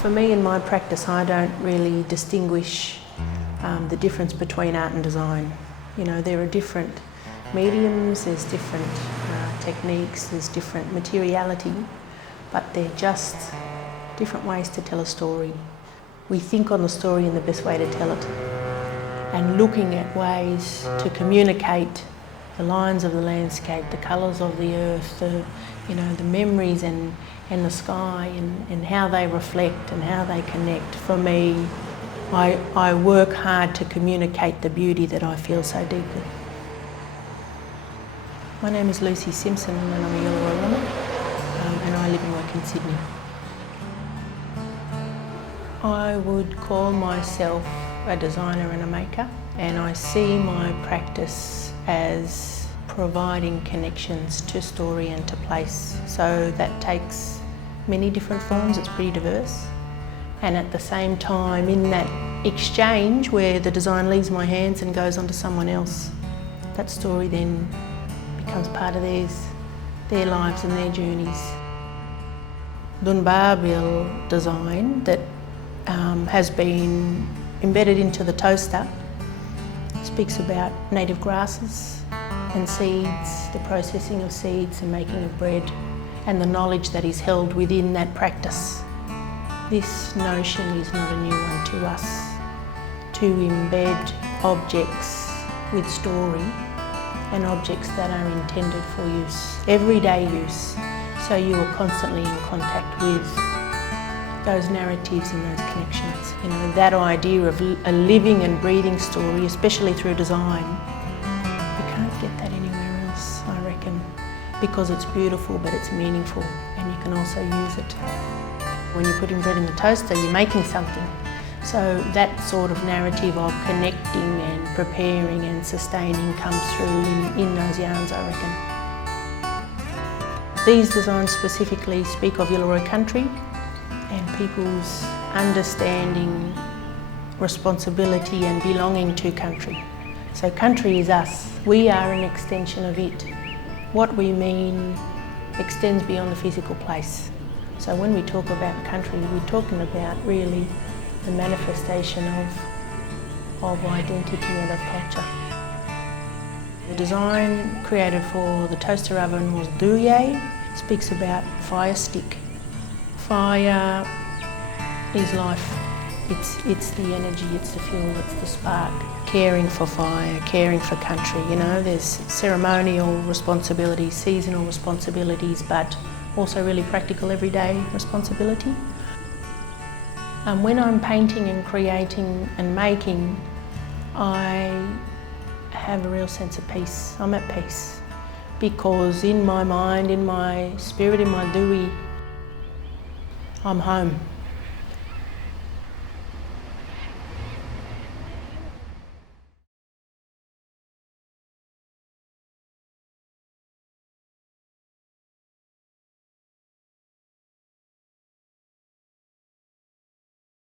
For me in my practice, I don't really distinguish the difference between art and design. You know, there are different mediums, there's different techniques, there's different materiality, but they're just different ways to tell a story. We think on the story in the best way to tell it, and looking at ways to communicate the lines of the landscape, the colours of the earth, the memories and the sky and how they reflect and how they connect. For me, I work hard to communicate the beauty that I feel so deeply. My name is Lucy Simpson and I'm a Illawarra woman and I live and work in Sydney. I would call myself a designer and a maker, and I see my practice as providing connections to story and to place. So that takes many different forms, it's pretty diverse. And at the same time, in that exchange where the design leaves my hands and goes on to someone else, that story then becomes part of their lives and their journeys. Dhunbarrbil design that has been embedded into the toaster speaks about native grasses and seeds, the processing of seeds and making of bread, and the knowledge that is held within that practice. This notion is not a new one to us, to embed objects with story and objects that are intended for use, everyday use, so you are constantly in contact with those narratives and those connections. You know, that idea of a living and breathing story, especially through design, you can't get that anywhere else, I reckon, because it's beautiful but it's meaningful and you can also use it. When you're putting bread in the toaster, you're making something. So that sort of narrative of connecting and preparing and sustaining comes through in those yarns, I reckon. These designs specifically speak of Illawarra country and people's understanding, responsibility and belonging to country. So country is us. We are an extension of it. What we mean extends beyond the physical place. So when we talk about country, we're talking about really the manifestation of identity and of culture. The design created for the toaster oven was Dhuuyaay. It speaks about fire stick. Fire is life. It's the energy, it's the fuel, it's the spark. Caring for fire, caring for country. You know, there's ceremonial responsibilities, seasonal responsibilities, but also really practical everyday responsibility. When I'm painting and creating and making, I have a real sense of peace. I'm at peace because in my mind, in my spirit, in my Dhuuyaay, I'm home.